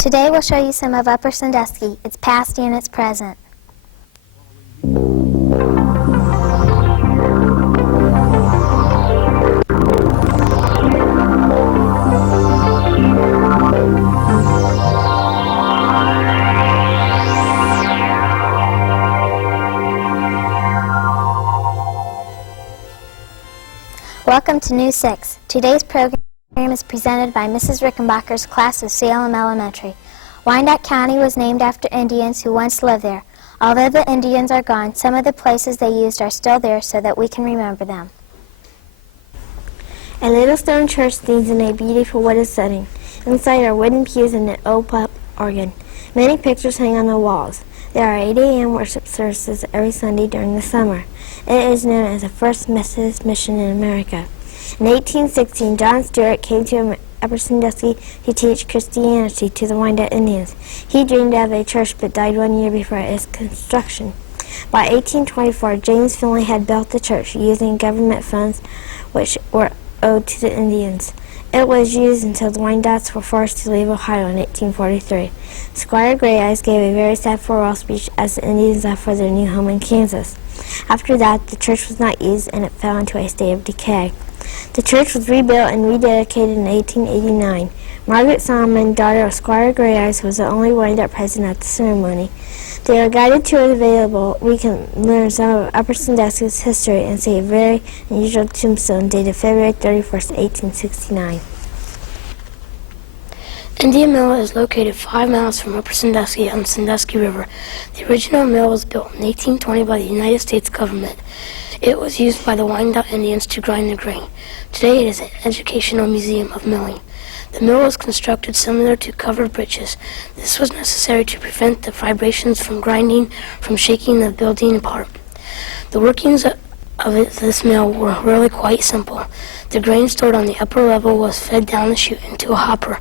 Today we'll show you some of Upper Sandusky, its past and its present. Welcome to News 6. Today's program is presented by Mrs. Rickenbacher's class of Salem Elementary. Wyandot County was named after Indians who once lived there. Although the Indians are gone, some of the places they used are still there so that we can remember them. A little stone church stands in a beautiful wooded setting. Inside are wooden pews and an old pop organ. Many pictures hang on the walls. There are 8 a.m. worship services every Sunday during the summer. It is known as the first Methodist mission in America. In 1816, John Stewart came to Upper Sandusky to teach Christianity to the Wyandot Indians. He dreamed of a church but died 1 year before its construction. By 1824, James Finley had built the church using government funds which were owed to the Indians. It was used until the Wyandots were forced to leave Ohio in 1843. Squire Gray Eyes gave a very sad farewell speech as the Indians left for their new home in Kansas. After that, the church was not used and it fell into a state of decay. The church was rebuilt and rededicated in 1889. Margaret Solomon, daughter of Squire Gray Eyes, was the only Wyandot present at the ceremony. There are guided tours available. We can learn some of Upper Sandusky's history and see a very unusual tombstone dated February 31st, 1869. Indian Mill is located 5 miles from Upper Sandusky on the Sandusky River. The original mill was built in 1820 by the United States government. It was used by the Wyandot Indians to grind the grain. Today it is an educational museum of milling. The mill was constructed similar to covered bridges. This was necessary to prevent the vibrations from grinding from shaking the building apart. The workings of this mill were really quite simple. The grain stored on the upper level was fed down the chute into a hopper.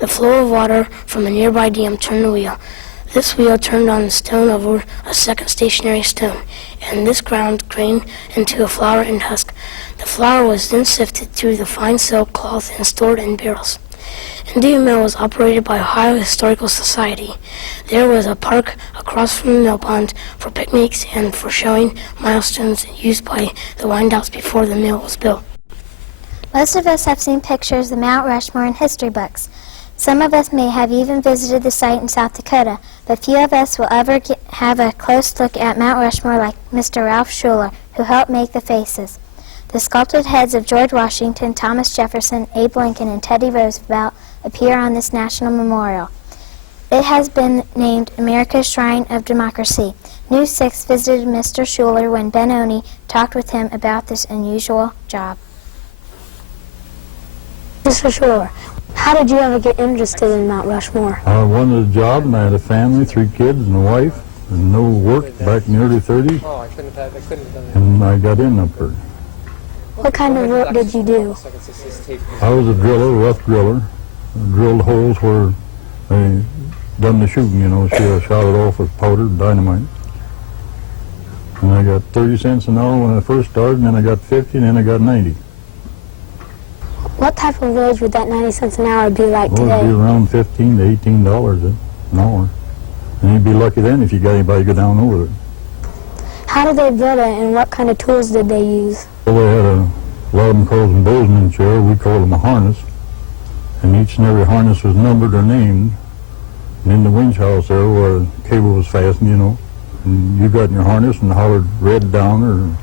The flow of water from a nearby dam turned the wheel. This wheel turned on the stone over a second stationary stone, and this ground grain into a flour and husk. The flour was then sifted through the fine silk cloth and stored in barrels. Indian Mill was operated by Ohio Historical Society. There was a park across from the mill pond for picnics and for showing milestones used by the Wyandots before the mill was built. Most of us have seen pictures of Mount Rushmore in history books. Some of us may have even visited the site in South Dakota, but few of us will ever have a close look at Mount Rushmore like Mr. Ralph Schuler, who helped make the faces. The sculpted heads of George Washington, Thomas Jefferson, Abe Lincoln, and Teddy Roosevelt appear on this national memorial. It has been named America's Shrine of Democracy. News 6 visited Mr. Schuler when Ben Oney talked with him about this unusual job. Mr. Schuler, how did you ever get interested in Mount Rushmore? I wanted a job and I had a family, 3 kids and a wife, and no work back in the early 30s. Oh, I couldn't have done that. And I got in up there. What kind of work did you do? I was a driller, rough driller. I drilled holes where they done the shooting, you know, shot it off with powder and dynamite. And I got 30 cents an hour when I first started, and then I got 50, and then I got 90. What type of wage would that 90 cents an hour be like Well, today? it'd be around $15 to $18 an hour. And you'd be lucky then if you got anybody to go down over it. How did they build it, and what kind of tools did they use? Well, they had a lot of them called them bozeman chair. We called them a harness. And each and every harness was numbered or named. And in the winch house there where the cable was fastened, you know, and you got in your harness and hollered red down or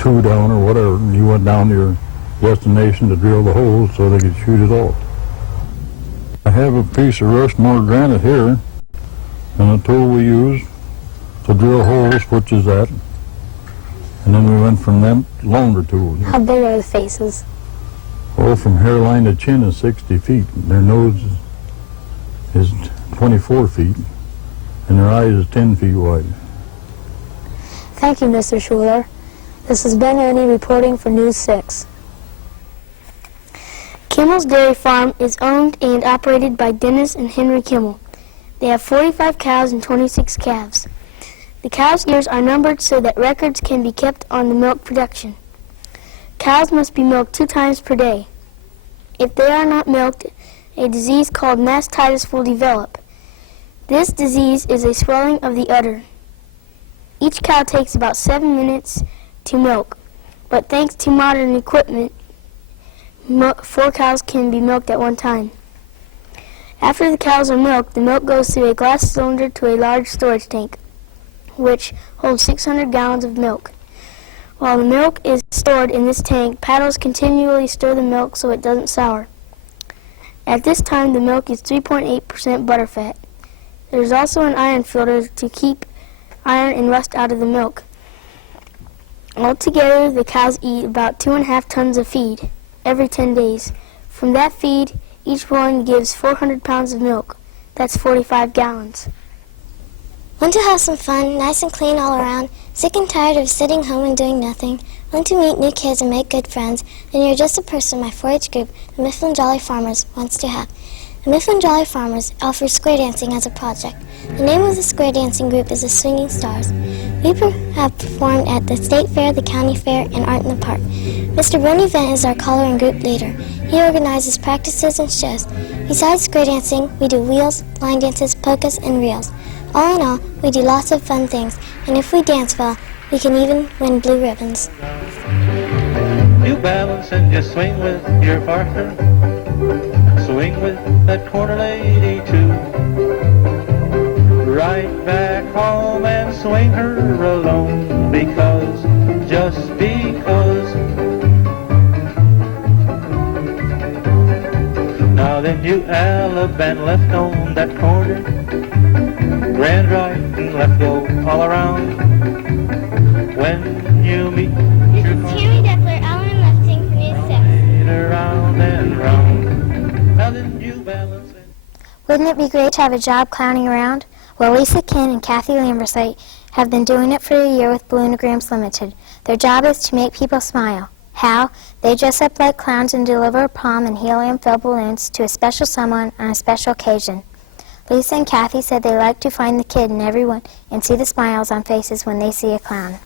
2 down or whatever, and you went down to your destination to drill the holes so they could shoot it off. I have a piece of Rushmore granite here, and a tool we use to drill holes, which is that. And then we went from them to longer tools. How big are the faces? Oh, from hairline to chin is 60 feet. Their nose is 24 feet, and their eyes is 10 feet wide. Thank you, Mr. Schuler. This is Ben Oney reporting for News 6. Kimmel's Dairy Farm is owned and operated by Dennis and Henry Kimmel. They have 45 cows and 26 calves. The cows' ears are numbered so that records can be kept on the milk production. Cows must be milked 2 times per day. If they are not milked, a disease called mastitis will develop. This disease is a swelling of the udder. Each cow takes about 7 minutes to milk, but thanks to modern equipment, 4 cows can be milked at one time. After the cows are milked, the milk goes through a glass cylinder to a large storage tank, which holds 600 gallons of milk. While the milk is stored in this tank, paddles continually stir the milk so it doesn't sour. At this time, the milk is 3.8% butterfat. There is also an iron filter to keep iron and rust out of the milk. Altogether, the cows eat about 2.5 tons of feed every 10 days. From that feed, each one gives 400 pounds of milk. That's 45 gallons. Want to have some fun, nice and clean all around? Sick and tired of sitting home and doing nothing? Want to meet new kids and make good friends? Then you're just a person my 4-H group, the Mifflin Jolly Farmers, wants to have. The Mifflin Jolly Farmers offers square dancing as a project. The name of the square dancing group is the Swinging Stars. We have performed at the State Fair, the County Fair, and Art in the Park. Mr. Bernie Vent is our caller and group leader. He organizes practices and shows. Besides square dancing, we do wheels, line dances, polkas, and reels. All in all, we do lots of fun things, and if we dance well, we can even win blue ribbons. You balance and you swing with your partner. Swing with that corner lady too. Right back home and swing her alone because, just because. Now then you Alabama left on that corner. Grand right and left go all around. When you meet This is Tammy Deckler, Allen Lefting, News 6. around and round. Now then you balance and Wouldn't it be great to have a job clowning around? Well, Lisa Kin and Kathy Lambersite have been doing it for a year with Balloonograms Limited. Their job is to make people smile. How? They dress up like clowns and deliver a palm and helium-filled balloons to a special someone on a special occasion. Lisa and Kathy said they like to find the kid in everyone and see the smiles on faces when they see a clown.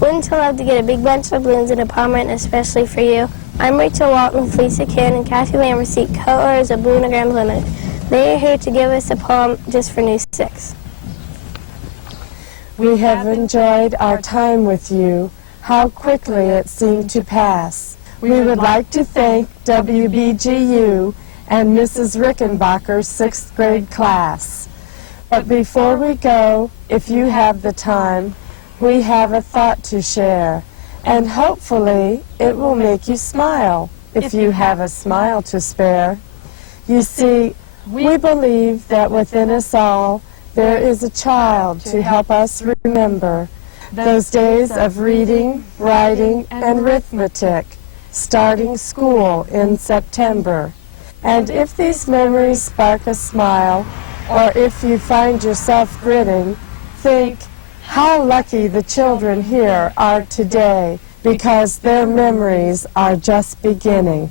Wouldn't you love to get a big bunch of balloons and a palm written especially for you? I'm Rachel Walton with Lisa Kin and Kathy Lambersite, co-owners of Balloonograms Limited. They are here to give us a poem just for News 6. We have enjoyed our time with you. How quickly it seemed to pass. We would like to thank WBGU and Mrs. Rickenbacher's 6th grade class. But before we go, if you have the time, we have a thought to share. And hopefully it will make you smile if you have a smile to spare. You see, we believe that within us all there is a child to help us remember those days of reading, writing, and arithmetic, starting school in September. And if these memories spark a smile, or if you find yourself grinning, think how lucky the children here are today, because their memories are just beginning.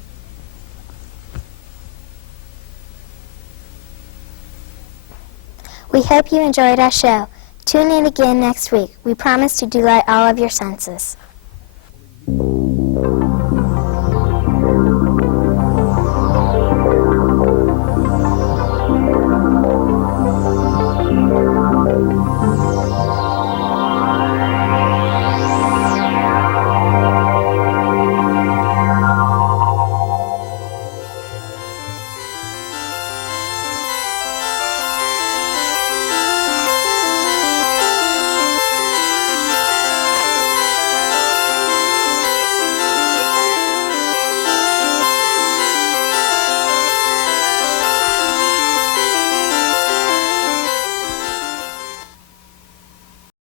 We hope you enjoyed our show. Tune in again next week. We promise to delight all of your senses.